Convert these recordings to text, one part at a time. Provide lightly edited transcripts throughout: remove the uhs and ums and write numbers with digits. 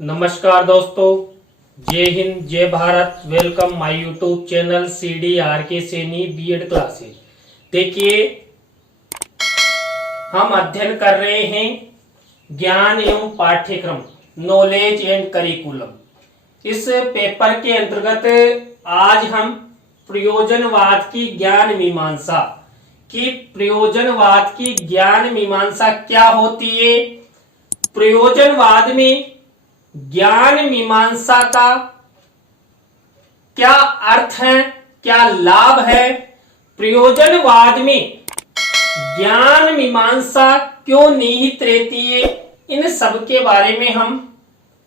नमस्कार दोस्तों, जय हिंद, जय Bharat. Welcome my YouTube channel CDRK Saini BEd classes. देखिए, हम अध्ययन कर रहे हैं ज्ञान एवं पाठ्यक्रम, नॉलेज एंड करिकुलम। इस पेपर के अंतर्गत आज हम प्रयोजनवाद की ज्ञान मीमांसा क्या होती है, प्रयोजनवाद में ज्ञान मीमांसा का क्या अर्थ है, क्या लाभ है, प्रयोजनवाद में ज्ञान मीमांसा क्यों निहित रहती है, इन सब के बारे में हम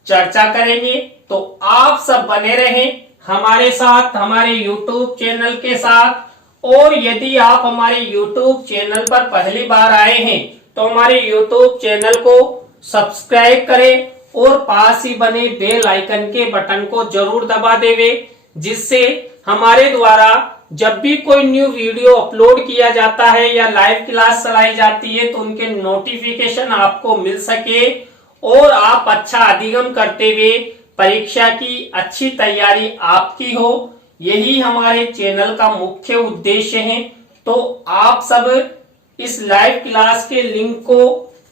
चर्चा करेंगे। तो आप सब बने रहें हमारे साथ, हमारे YouTube चैनल के साथ। और यदि आप हमारे YouTube चैनल पर पहली बार आए हैं तो हमारे YouTube चैनल को सब्सक्राइब करें और पास ही बने बेल आइकन के बटन को जरूर दबा देवे, जिससे हमारे द्वारा जब भी कोई न्यू वीडियो अपलोड किया जाता है या लाइव क्लास चलाई जाती है तो उनके नोटिफिकेशन आपको मिल सके और आप अच्छा अधिगम करते हुए परीक्षा की अच्छी तैयारी आपकी हो। यही हमारे चैनल का मुख्य उद्देश्य है। तो आप सब इस लाइव क्लास के लिंक को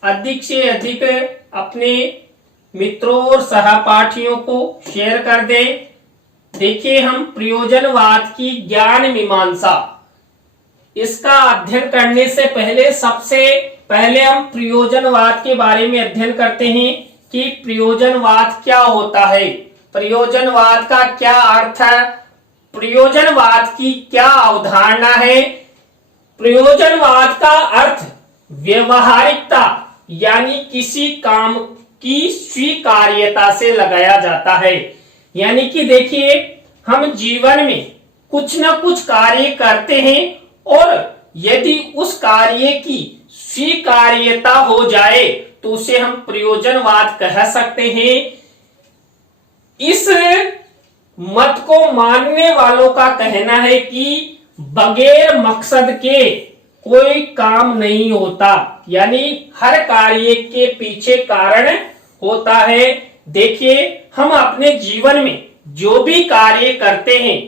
अधिक से अधिक अपने मित्रों और सहपाठियों को शेयर कर दें। देखिए, हम प्रयोजनवाद की ज्ञान मीमांसा, इसका अध्ययन करने से पहले सबसे पहले हम प्रयोजनवाद के बारे में अध्ययन करते हैं कि प्रयोजनवाद क्या होता है, प्रयोजनवाद का क्या अर्थ है, प्रयोजनवाद की क्या अवधारणा है। प्रयोजनवाद का अर्थ व्यवहारिकता यानी किसी काम की स्वीकार्यता से लगाया जाता है। यानी कि देखिए, हम जीवन में कुछ न कुछ कार्य करते हैं और यदि उस कार्य की स्वीकार्यता हो जाए तो उसे हम प्रयोजनवाद कह सकते हैं। इस मत को मानने वालों का कहना है कि बगैर मकसद के कोई काम नहीं होता, यानी हर कार्य के पीछे कारण होता है। देखिए, हम अपने जीवन में जो भी कार्य करते हैं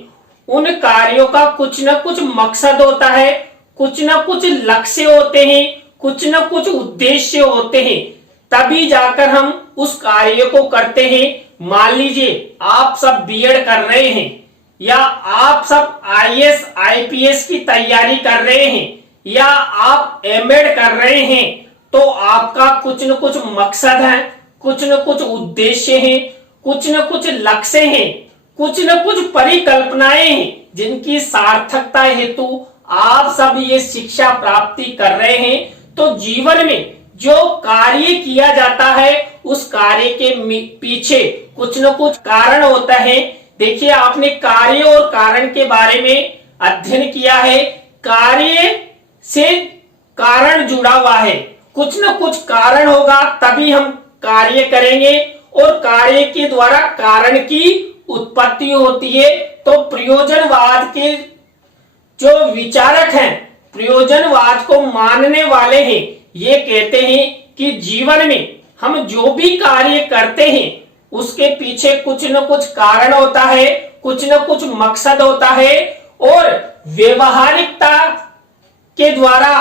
उन कार्यों का कुछ न कुछ मकसद होता है, कुछ न कुछ लक्ष्य होते हैं, कुछ न कुछ उद्देश्य होते हैं, तभी जाकर हम उस कार्य को करते हैं। मान लीजिए आप सब बीएड कर रहे हैं या आप सब IAS IPS की तैयारी कर रहे हैं या आप एमएड कर रहे हैं, तो आपका कुछ न कुछ मकसद है, कुछ न कुछ उद्देश्य है, कुछ न कुछ लक्ष्य है, कुछ न कुछ परिकल्पनाएं हैं जिनकी सार्थकता हेतु आप सब ये शिक्षा प्राप्ति कर रहे हैं। तो जीवन में जो कार्य किया जाता है उस कार्य के पीछे कुछ न कुछ कारण होता है। देखिए, आपने कार्य और कारण के बारे में अध्ययन किया है। कार्य से कारण जुड़ा हुआ है, कुछ न कुछ कारण होगा तभी हम कार्य करेंगे और कार्य के द्वारा कारण की उत्पत्ति होती है। तो प्रयोजनवाद के जो विचारक हैं, प्रयोजनवाद को मानने वाले हैं, ये कहते हैं कि जीवन में हम जो भी कार्य करते हैं उसके पीछे कुछ न कुछ कारण होता है, कुछ न कुछ मकसद होता है और व्यवहारिकता के द्वारा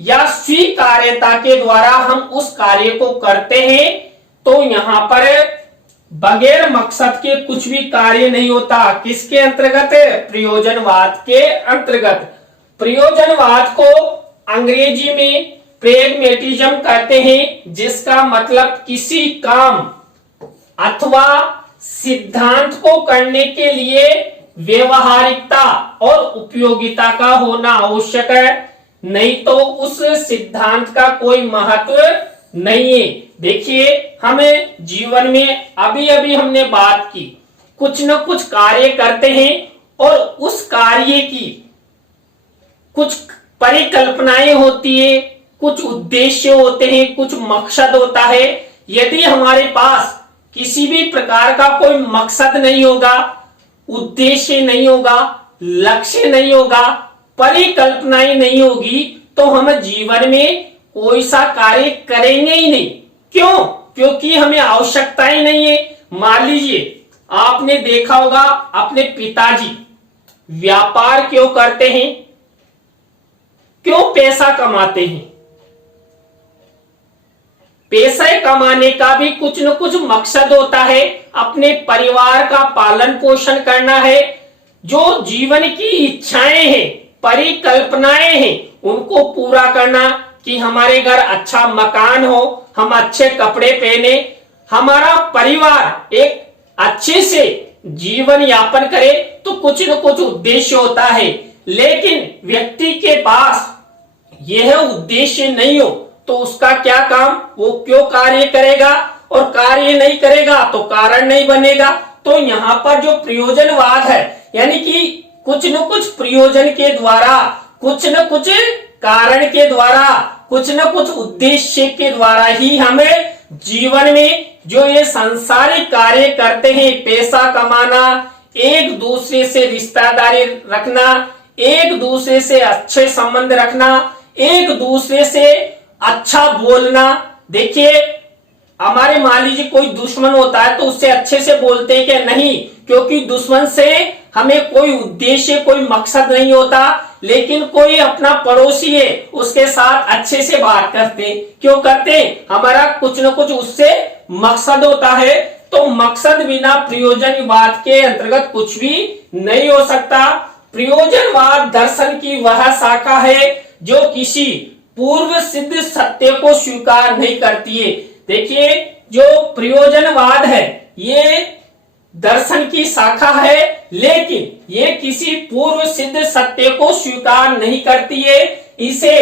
या स्वीकार्यता के द्वारा हम उस कार्य को करते हैं। तो यहाँ पर बगैर मकसद के कुछ भी कार्य नहीं होता। किसके अंतर्गत? प्रयोजनवाद के अंतर्गत। प्रयोजनवाद को अंग्रेजी में प्रेगमेटिज्म कहते हैं, जिसका मतलब किसी काम अथवा सिद्धांत को करने के लिए व्यवहारिकता और उपयोगिता का होना आवश्यक है, नहीं तो उस सिद्धांत का कोई महत्व नहीं है। देखिए, हमें जीवन में अभी अभी हमने बात की, कुछ न कुछ कार्य करते हैं और उस कार्य की कुछ परिकल्पनाएं होती है, कुछ उद्देश्य होते हैं, कुछ मकसद होता है। यदि हमारे पास किसी भी प्रकार का कोई मकसद नहीं होगा, उद्देश्य नहीं होगा, लक्ष्य नहीं होगा, परिकल्पनाएं नहीं होगी, तो हम जीवन में कोई सा कार्य करेंगे ही नहीं। क्यों? क्योंकि हमें आवश्यकता ही नहीं है। मान लीजिए आपने देखा होगा अपने पिताजी व्यापार क्यों करते हैं, क्यों पैसा कमाते हैं। पैसे कमाने का भी कुछ न कुछ मकसद होता है, अपने परिवार का पालन पोषण करना है, जो जीवन की इच्छाएं हैं, परिकल्पनाएं हैं, उनको पूरा करना, कि हमारे घर अच्छा मकान हो, हम अच्छे कपड़े पहने, हमारा परिवार एक अच्छे से जीवन यापन करे, तो कुछ न कुछ उद्देश्य होता है। लेकिन व्यक्ति के पास यह उद्देश्य नहीं हो तो उसका क्या काम, वो क्यों कार्य करेगा, और कार्य नहीं करेगा तो कारण नहीं बनेगा। तो यहाँ पर जो प्रयोजनवाद है, यानी कि कुछ न कुछ प्रयोजन के द्वारा, कुछ न कुछ कारण के द्वारा, कुछ न कुछ उद्देश्य के द्वारा ही हमें जीवन में जो ये सांसारिक कार्य करते हैं, पैसा कमाना, एक दूसरे से रिश्तेदारी रखना, एक दूसरे से अच्छे संबंध रखना, एक दूसरे से अच्छा बोलना। देखिए हमारे मान लीजिए कोई दुश्मन होता है तो उससे अच्छे से बोलते हैं क्या, नहीं, क्योंकि दुश्मन से हमें कोई उद्देश्य, कोई मकसद नहीं होता। लेकिन कोई अपना पड़ोसी है, उसके साथ अच्छे से बात करते, क्यों करते, हमारा कुछ न कुछ उससे मकसद होता है। तो मकसद बिना प्रयोजनवाद के अंतर्गत कुछ भी नहीं हो सकता। प्रयोजनवाद दर्शन की वह शाखा है जो किसी पूर्व सिद्ध सत्य को स्वीकार नहीं करती है। देखिए जो प्रयोजनवाद है ये दर्शन की शाखा है, लेकिन ये किसी पूर्व सिद्ध सत्य को स्वीकार नहीं करती है। इसे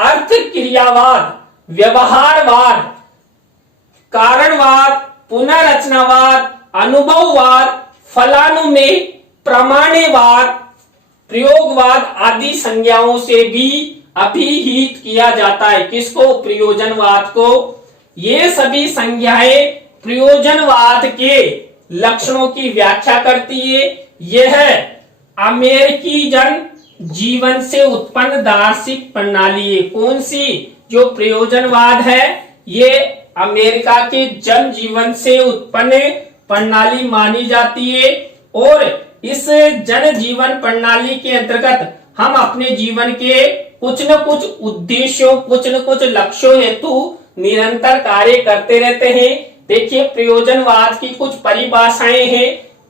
अर्थ क्रियावाद, व्यवहारवाद, कारणवाद, पुनर्रचनावाद, अनुभववाद, फलानुमेय, प्रमाणवाद, प्रयोगवाद आदि संज्ञाओं से भी अभिहित किया जाता है। किसको, प्रयोजनवाद को। ये सभी संज्ञाएं प्रयोजनवाद के लक्षणों की व्याख्या करती है। यह अमेरिकी जन जीवन से उत्पन्न दार्शनिक प्रणाली है। कौन सी, जो प्रयोजनवाद है, ये अमेरिका के जन जीवन से उत्पन्न प्रणाली मानी जाती है। और इस जन जीवन प्रणाली के अंतर्गत हम अपने जीवन के कुछ न कुछ उद्देश्यों, कुछ न कुछ लक्ष्यों हेतु निरंतर कार्य करते रहते हैं। देखिए प्रयोजनवाद की कुछ परिभाषाएं हैं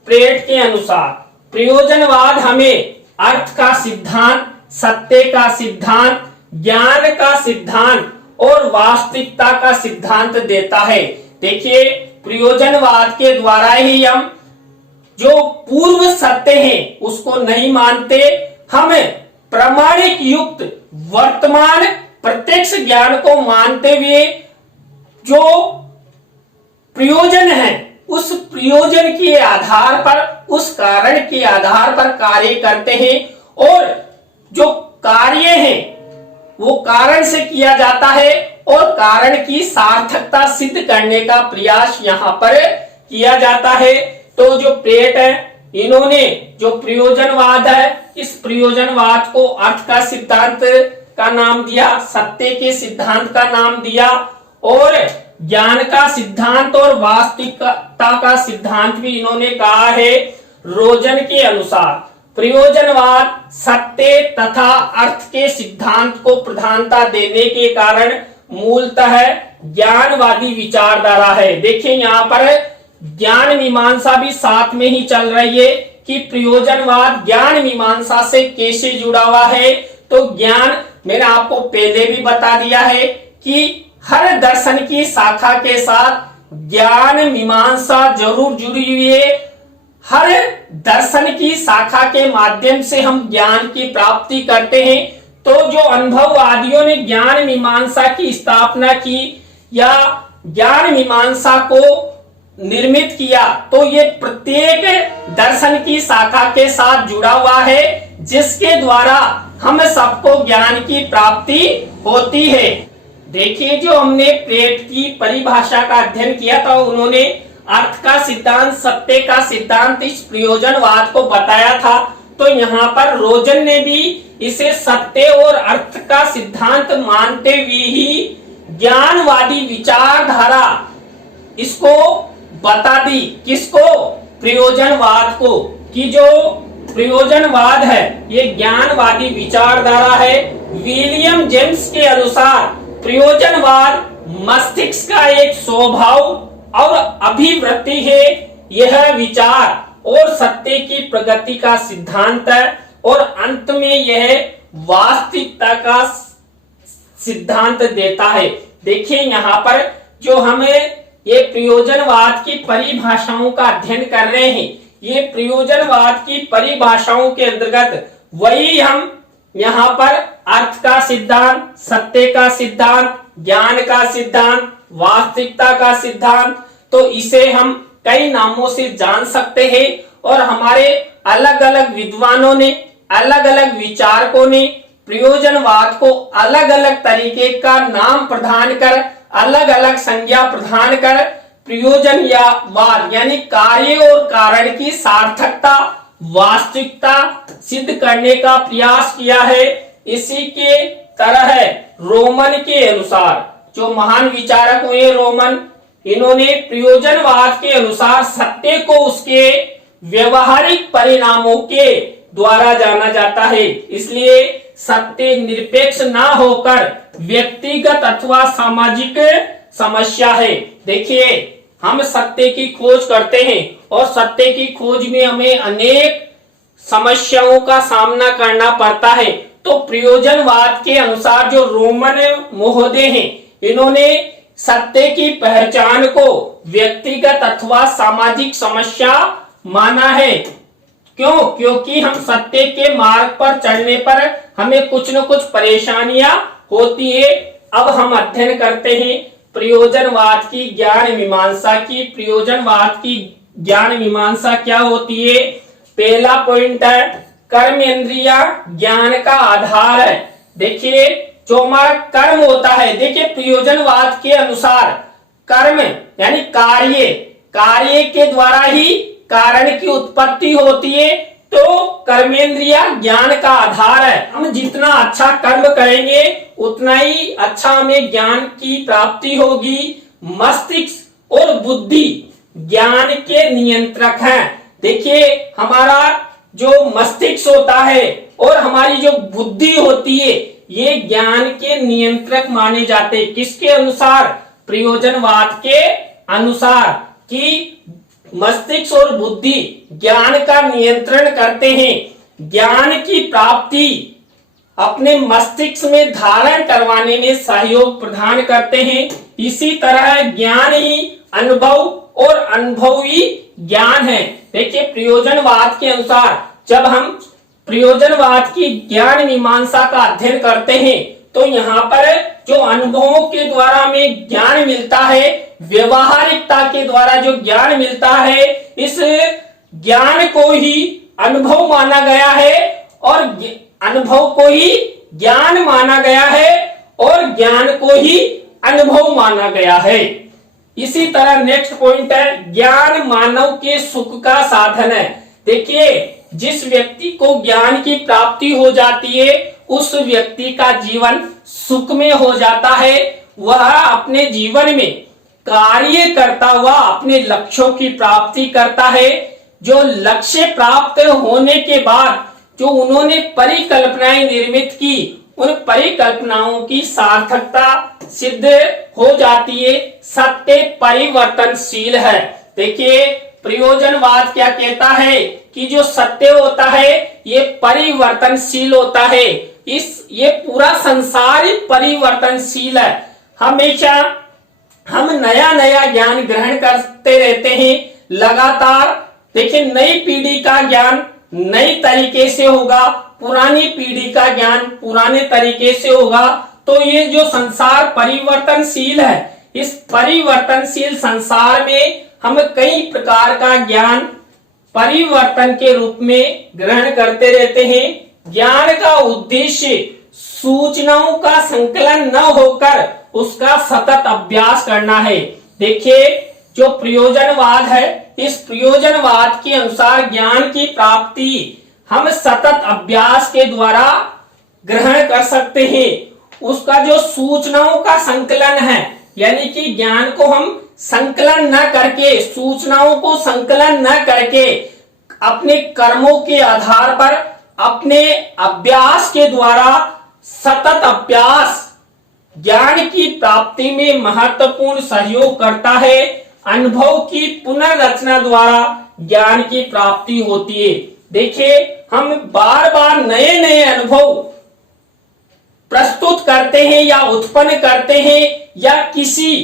प्रेट के अनुसार। प्रयोजनवाद हमें अर्थ का सिद्धांत, सत्य का सिद्धांत, ज्ञान का सिद्धांत और वास्तविकता का सिद्धांत देता है। देखिए प्रयोजनवाद के द्वारा ही हम जो पूर्व सत्य है उसको नहीं मानते, हम प्रामाणिक युक्त वर्तमान प्रत्यक्ष ज्ञान को मानते हुए जो प्रयोजन है उस प्रयोजन के आधार पर, उस कारण के आधार पर कार्य करते हैं। और जो कार्य है वो कारण से किया जाता है और कारण की सार्थकता सिद्ध करने का प्रयास यहाँ पर किया जाता है। तो जो प्रेट है इन्होंने जो प्रयोजनवाद है, इस प्रयोजनवाद को अर्थ का सिद्धांत का नाम दिया, सत्य के सिद्धांत का नाम दिया और ज्ञान का सिद्धांत और वास्तविकता का सिद्धांत भी इन्होंने कहा है। रोजन के अनुसार प्रयोजनवाद सत्य तथा अर्थ के सिद्धांत को प्रधानता देने के कारण मूलतः ज्ञानवादी विचारधारा है। देखिए यहाँ पर ज्ञान मीमांसा भी साथ में ही चल रही है कि प्रयोजनवाद ज्ञान मीमांसा से कैसे जुड़ा हुआ है। तो ज्ञान मैंने आपको पहले भी बता दिया है कि हर दर्शन की शाखा के साथ ज्ञान मीमांसा जरूर जुड़ी हुई है। हर दर्शन की शाखा के माध्यम से हम ज्ञान की प्राप्ति करते हैं। तो जो अनुभववादियों ने ज्ञान मीमांसा की स्थापना की या ज्ञान मीमांसा को निर्मित किया, तो ये प्रत्येक दर्शन की शाखा के साथ जुड़ा हुआ है, जिसके द्वारा हम सबको ज्ञान की प्राप्ति होती है। देखिए जो हमने प्लेट की परिभाषा का अध्ययन किया था, उन्होंने अर्थ का सिद्धांत, सत्य का सिद्धांत, इस प्रयोजनवाद को बताया था। तो यहाँ पर रोजन ने भी इसे सत्य और अर्थ का सिद्धांत मानते हुए ही ज्ञानवादी विचारधारा इसको बता दी। किसको? प्रयोजनवाद को, कि जो प्रयोजनवाद है ये ज्ञानवादी विचारधारा है। विलियम जेम्स के अनुसार प्रयोजनवाद मस्तिष्क का एक स्वभाव और अभिवृत्ति है। यह विचार और सत्य की प्रगति का सिद्धांत है और अंत में यह वास्तविकता का सिद्धांत देता है। देखिए यहाँ पर जो हमें ये प्रयोजनवाद की परिभाषाओं का अध्ययन कर रहे हैं, ये प्रयोजनवाद की परिभाषाओं के अंतर्गत वही हम यहाँ पर अर्थ का सिद्धांत, सत्य का सिद्धांत, ज्ञान का सिद्धांत, वास्तविकता का सिद्धांत, तो इसे हम कई नामों से जान सकते हैं। और हमारे अलग अलग विद्वानों ने, अलग अलग विचारकों ने प्रयोजनवाद को अलग अलग तरीके का नाम प्रदान कर, अलग अलग संज्ञा प्रदान कर प्रयोजन या वाद यानी कार्य और कारण की सार्थकता, वास्तविकता सिद्ध करने का प्रयास किया है। इसी के तरह रोमन के अनुसार, जो महान विचारक हुए रोमन, इन्होंने प्रयोजनवाद के अनुसार सत्य को उसके व्यवहारिक परिणामों के द्वारा जाना जाता है। इसलिए सत्य निरपेक्ष ना होकर व्यक्तिगत अथवा सामाजिक समस्या है। देखिए हम सत्य की खोज करते हैं और सत्य की खोज में हमें अनेक समस्याओं का सामना करना पड़ता है। तो प्रयोजनवाद के अनुसार जो रोमन महोदय हैं, इन्होंने सत्य की पहचान को व्यक्तिगत अथवा सामाजिक समस्या माना है। क्यों? क्योंकि हम सत्य के मार्ग पर चलने पर हमें कुछ न कुछ परेशानियां होती है। अब हम अध्ययन करते हैं प्रयोजनवाद की ज्ञान मीमांसा की। प्रयोजनवाद की ज्ञान मीमांसा क्या होती है? पहला पॉइंट है कर्मेंद्रिया ज्ञान का आधार है। देखिए जो हमारा कर्म होता है, देखिए प्रयोजनवाद के अनुसार कर्म यानी कार्य के द्वारा ही कारण की उत्पत्ति होती है। तो कर्मेंद्रिया ज्ञान का आधार है। हम जितना अच्छा कर्म करेंगे उतना ही अच्छा हमें ज्ञान की प्राप्ति होगी। मस्तिष्क और बुद्धि ज्ञान के नियंत्रक हैं। देखिए हमारा जो मस्तिष्क होता है और हमारी जो बुद्धि होती है, ये ज्ञान के नियंत्रक माने जाते हैं। किसके अनुसार? प्रयोजनवाद के अनुसार, कि मस्तिष्क और बुद्धि ज्ञान का नियंत्रण करते हैं, ज्ञान की प्राप्ति अपने मस्तिष्क में धारण करवाने में सहयोग प्रदान करते हैं। इसी तरह ज्ञान ही अनुभव और अनुभव ही ज्ञान है। देखिए प्रयोजनवाद के अनुसार जब हम प्रयोजनवाद की ज्ञान मीमांसा का अध्ययन करते हैं तो यहाँ पर जो अनुभवों के द्वारा हमें ज्ञान मिलता है, व्यवहारिकता के द्वारा जो ज्ञान मिलता है, इस ज्ञान को ही अनुभव माना गया है और अनुभव को ही ज्ञान माना गया है और ज्ञान को ही अनुभव माना गया है। इसी तरह नेक्स्ट पॉइंट है ज्ञान मानव के सुख का साधन है। देखिए जिस व्यक्ति को ज्ञान की प्राप्ति हो जाती है उस व्यक्ति का जीवन सुख में हो जाता है। वह अपने जीवन में कार्य करता हुआ अपने लक्ष्यों की प्राप्ति करता है। जो लक्ष्य प्राप्त होने के बाद जो उन्होंने परिकल्पनाएं निर्मित की, उन परिकल्पनाओं की सार्थकता सिद्ध हो जाती है। सत्य परिवर्तनशील है। देखिए प्रयोजनवाद क्या कहता है कि जो सत्य होता है ये परिवर्तनशील होता है। ये पूरा संसार परिवर्तनशील है। हमेशा हम नया नया ज्ञान ग्रहण करते रहते हैं लगातार। देखिए नई पीढ़ी का ज्ञान नई तरीके से होगा, पुरानी पीढ़ी का ज्ञान पुराने तरीके से होगा। तो ये जो संसार परिवर्तनशील है, इस परिवर्तनशील संसार में हम कई प्रकार का ज्ञान परिवर्तन के रूप में ग्रहण करते रहते हैं। ज्ञान का उद्देश्य सूचनाओं का संकलन न होकर उसका सतत अभ्यास करना है। देखिए जो प्रयोजनवाद है, इस प्रयोजनवाद के अनुसार ज्ञान की प्राप्ति हम सतत अभ्यास के द्वारा ग्रहण कर सकते हैं। उसका जो सूचनाओं का संकलन है, यानी कि ज्ञान को हम संकलन न करके, सूचनाओं को संकलन न करके अपने कर्मों के आधार पर, अपने अभ्यास के द्वारा, सतत अभ्यास ज्ञान की प्राप्ति में महत्वपूर्ण सहयोग करता है। अनुभव की पुनर्रचना द्वारा ज्ञान की प्राप्ति होती है। देखिए, हम बार बार नए नए अनुभव प्रस्तुत करते हैं या उत्पन्न करते हैं, या किसी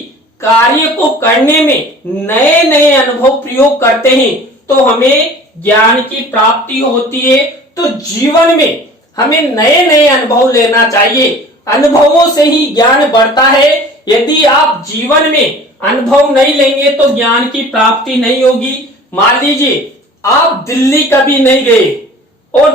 कार्य को करने में नए नए अनुभव प्रयोग करते हैं, तो हमें ज्ञान की प्राप्ति होती है। तो जीवन में हमें नए नए अनुभव लेना चाहिए। अनुभवों से ही ज्ञान बढ़ता है। यदि आप जीवन में अनुभव नहीं लेंगे तो ज्ञान की प्राप्ति नहीं होगी। मान लीजिए आप दिल्ली कभी नहीं गए और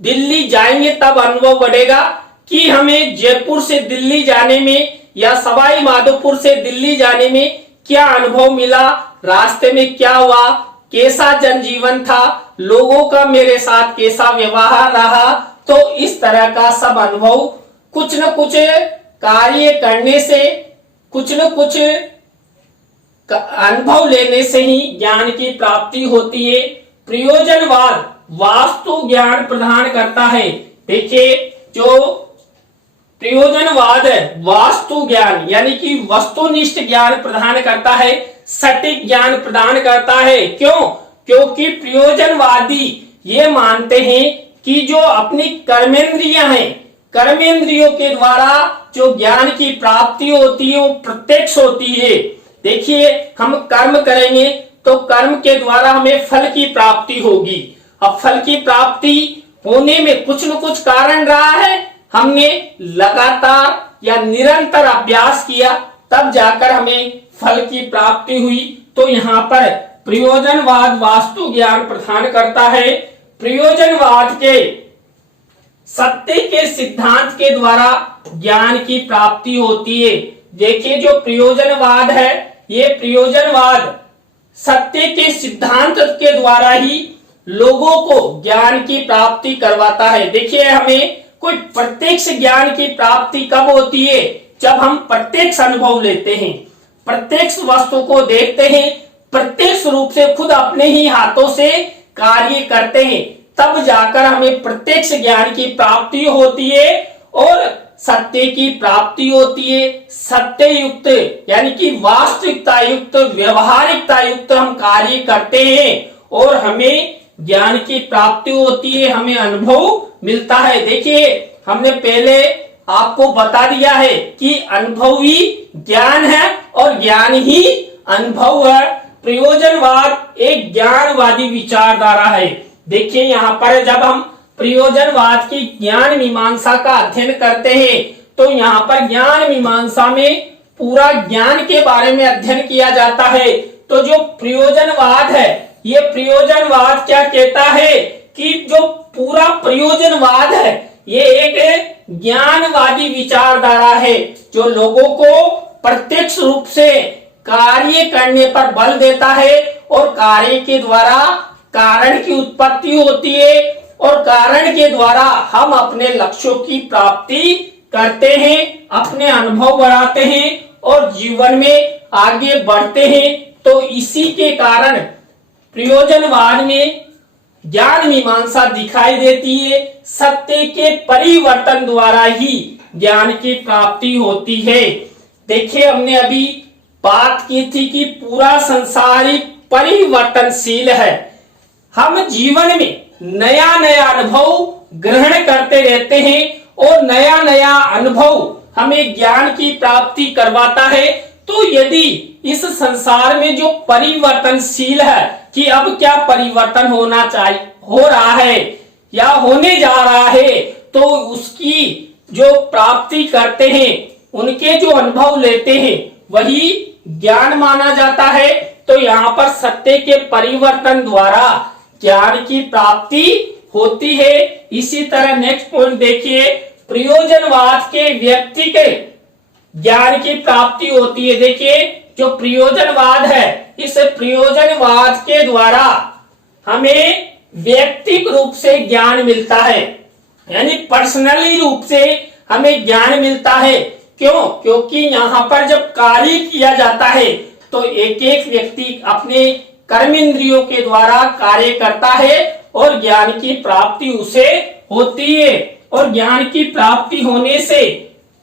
दिल्ली जाएंगे, तब अनुभव बढ़ेगा कि हमें जयपुर से दिल्ली जाने में या सवाई माधोपुर से दिल्ली जाने में क्या अनुभव मिला, रास्ते में क्या हुआ, कैसा जनजीवन था, लोगों का मेरे साथ कैसा व्यवहार रहा। तो इस तरह का सब अनुभव कुछ न कुछ कार्य करने से, कुछ न कुछ अनुभव लेने से ही ज्ञान की प्राप्ति होती है। प्रयोजनवाद वास्तु ज्ञान प्रदान करता है। देखिए, जो प्रयोजनवाद है वास्तु ज्ञान यानी कि वस्तुनिष्ठ ज्ञान प्रदान करता है, सटीक ज्ञान प्रदान करता है। क्यों? क्योंकि प्रयोजनवादी ये मानते हैं कि जो अपनी कर्मेंद्रियां हैं, कर्मेंद्रियों के द्वारा जो ज्ञान की प्राप्ति होती है वो प्रत्यक्ष होती है। देखिए, हम कर्म करेंगे तो कर्म के द्वारा हमें फल की प्राप्ति होगी। अब फल की प्राप्ति होने में कुछ न कुछ कारण रहा है, हमने लगातार या निरंतर अभ्यास किया, तब जाकर हमें फल की प्राप्ति हुई। तो यहाँ पर प्रयोजनवाद वास्तु ज्ञान प्रदान करता है। प्रयोजनवाद के सत्य के सिद्धांत के द्वारा ज्ञान की प्राप्ति होती है। देखिए, जो प्रयोजनवाद है, ये प्रयोजनवाद सत्य के सिद्धांत के द्वारा ही लोगों को ज्ञान की प्राप्ति करवाता है। देखिए, हमें कोई प्रत्यक्ष ज्ञान की प्राप्ति कब होती है? जब हम प्रत्यक्ष अनुभव लेते हैं, प्रत्यक्ष वस्तु को देखते हैं, प्रत्यक्ष रूप से खुद अपने ही हाथों से कार्य करते हैं, तब जाकर हमें प्रत्यक्ष ज्ञान की प्राप्ति होती है और सत्य की प्राप्ति होती है। सत्य युक्त यानी कि वास्तविकता युक्त, व्यवहारिकता युक्त हम कार्य करते हैं और हमें ज्ञान की प्राप्ति होती है, हमें अनुभव मिलता है। देखिए, हमने पहले आपको बता दिया है कि अनुभव ही ज्ञान है और ज्ञान ही अनुभव है। प्रयोजनवाद एक ज्ञानवादी विचारधारा है। देखिए, यहाँ पर जब हम प्रयोजनवाद की ज्ञान मीमांसा का अध्ययन करते हैं तो यहाँ पर ज्ञान मीमांसा में पूरा ज्ञान के बारे में अध्ययन किया जाता है। तो जो प्रयोजनवाद है, ये प्रयोजनवाद क्या कहता है कि जो पूरा प्रयोजनवाद है ये एक ज्ञानवादी विचारधारा है, जो लोगों को प्रत्यक्ष रूप से कार्य करने पर बल देता है और कार्य के द्वारा कारण की उत्पत्ति होती है और कारण के द्वारा हम अपने लक्ष्यों की प्राप्ति करते हैं, अपने अनुभव बढ़ाते हैं और जीवन में आगे बढ़ते हैं। तो इसी के कारण प्रयोजनवाद में ज्ञान मीमांसा दिखाई देती है। सत्य के परिवर्तन द्वारा ही ज्ञान की प्राप्ति होती है। देखिए, हमने अभी बात की थी कि पूरा संसार ही परिवर्तनशील है। हम जीवन में नया नया अनुभव ग्रहण करते रहते हैं और नया नया अनुभव हमें ज्ञान की प्राप्ति करवाता है। तो यदि इस संसार में जो परिवर्तनशील है कि अब क्या परिवर्तन होना चाहिए, हो रहा है या होने जा रहा है, तो उसकी जो प्राप्ति करते हैं, उनके जो अनुभव लेते हैं, वही ज्ञान माना जाता है। तो यहाँ पर सत्य के परिवर्तन द्वारा ज्ञान की प्राप्ति होती है। इसी तरह नेक्स्ट पॉइंट देखिए, प्रयोजनवाद के व्यक्ति के ज्ञान की प्राप्ति होती है। देखिए, जो प्रयोजनवाद है, इस प्रयोजनवाद के द्वारा हमें व्यक्तिगत रूप से ज्ञान मिलता है, यानी पर्सनली रूप से हमें ज्ञान मिलता है। क्यों? क्योंकि यहाँ पर जब कार्य किया जाता है तो एक एक व्यक्ति अपने कर्म इंद्रियों के द्वारा कार्य करता है और ज्ञान की प्राप्ति उसे होती है। और ज्ञान की प्राप्ति होने से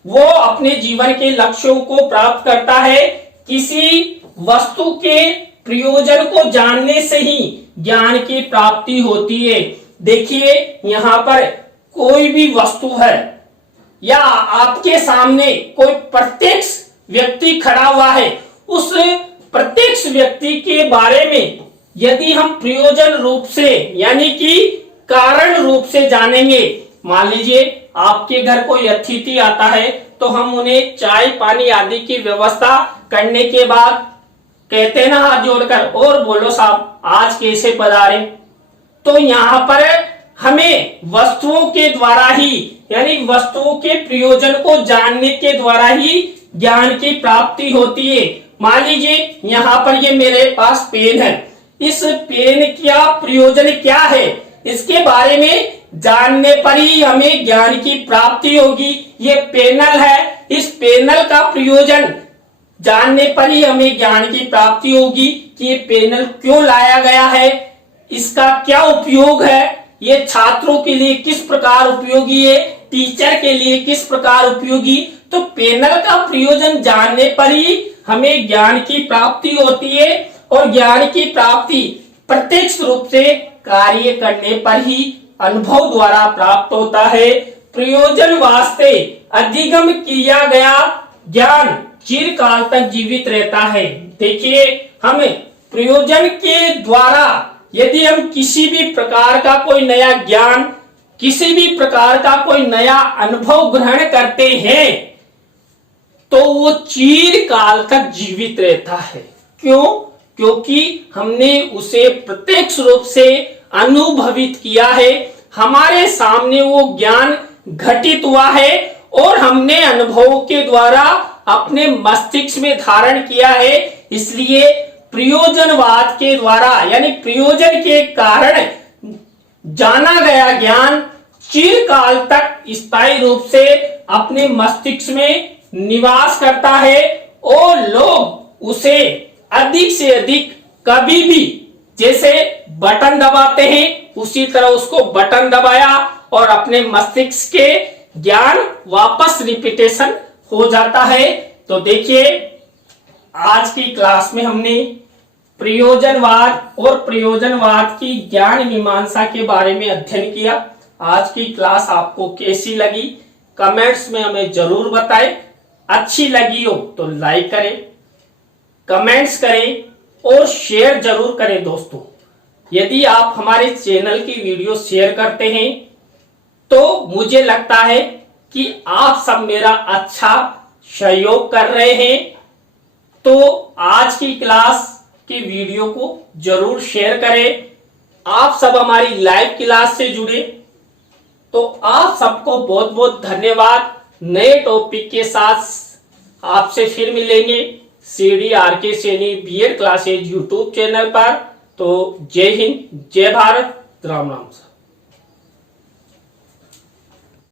वो अपने जीवन के लक्ष्यों को प्राप्त करता है। किसी वस्तु के प्रयोजन को जानने से ही ज्ञान की प्राप्ति होती है। देखिए यहाँ पर कोई भी वस्तु है या आपके सामने कोई प्रत्यक्ष व्यक्ति खड़ा हुआ है, उस प्रत्यक्ष व्यक्ति के बारे में यदि हम प्रयोजन रूप से यानी कि कारण रूप से जानेंगे, मान लीजिए आपके घर कोई अतिथि आता है तो हम उन्हें चाय पानी आदि की व्यवस्था करने के बाद कहते हैं ना हाथ जोड़कर, और बोलो साहब आज कैसे पधारे। तो यहाँ पर हमें वस्तुओं के द्वारा ही यानी वस्तुओं के प्रयोजन को जानने के द्वारा ही ज्ञान की प्राप्ति होती है। मान लीजिए यहाँ पर ये मेरे पास पेन है, इस पेन का प्रयोजन क्या है इसके बारे में जानने पर ही हमें ज्ञान की प्राप्ति होगी। ये पेनल है, इस पेनल का प्रयोजन जानने पर ही हमें ज्ञान की प्राप्ति होगी कि ये पेनल क्यों लाया गया है, इसका क्या उपयोग है, ये छात्रों के लिए किस प्रकार उपयोगी है, टीचर के लिए किस प्रकार उपयोगी। तो पेनल का प्रयोजन जानने पर ही हमें ज्ञान की प्राप्ति होती है और ज्ञान की प्राप्ति प्रत्यक्ष रूप से कार्य करने पर ही अनुभव द्वारा प्राप्त होता है। प्रयोजन वास्ते अधिगम किया गया ज्ञान चिरकाल तक जीवित रहता है। देखिए हम प्रयोजन के द्वारा यदि हम किसी भी प्रकार का कोई नया ज्ञान, किसी भी प्रकार का कोई नया अनुभव ग्रहण करते हैं तो वो चिरकाल तक जीवित रहता है। क्यों? क्योंकि हमने उसे प्रत्यक्ष रूप से अनुभवित किया है, हमारे सामने वो ज्ञान घटित हुआ है और हमने अनुभवों के द्वारा अपने मस्तिष्क में धारण किया है। इसलिए प्रयोजनवाद के द्वारा यानी प्रयोजन के कारण जाना गया ज्ञान चिरकाल तक स्थायी रूप से अपने मस्तिष्क में निवास करता है और लोग उसे अधिक से अधिक कभी भी जैसे बटन दबाते हैं उसी तरह उसको बटन दबाया और अपने मस्तिष्क के ज्ञान वापस रिपीटेशन हो जाता है। तो देखिए आज की क्लास में हमने प्रयोजनवाद और प्रयोजनवाद की ज्ञान मीमांसा के बारे में अध्ययन किया। आज की क्लास आपको कैसी लगी कमेंट्स में हमें जरूर बताएं। अच्छी लगी हो तो लाइक करें, कमेंट्स करें और शेयर जरूर करें। दोस्तों यदि आप हमारे चैनल की वीडियो शेयर करते हैं तो मुझे लगता है कि आप सब मेरा अच्छा सहयोग कर रहे हैं। तो आज की क्लास की वीडियो को जरूर शेयर करें। आप सब हमारी लाइव क्लास से जुड़े तो आप सबको बहुत बहुत धन्यवाद। नए टॉपिक के साथ आपसे फिर मिलेंगे CD RK Saini BEd classes YouTube channel पर। तो जय हिंद, जय भारत, राम राम।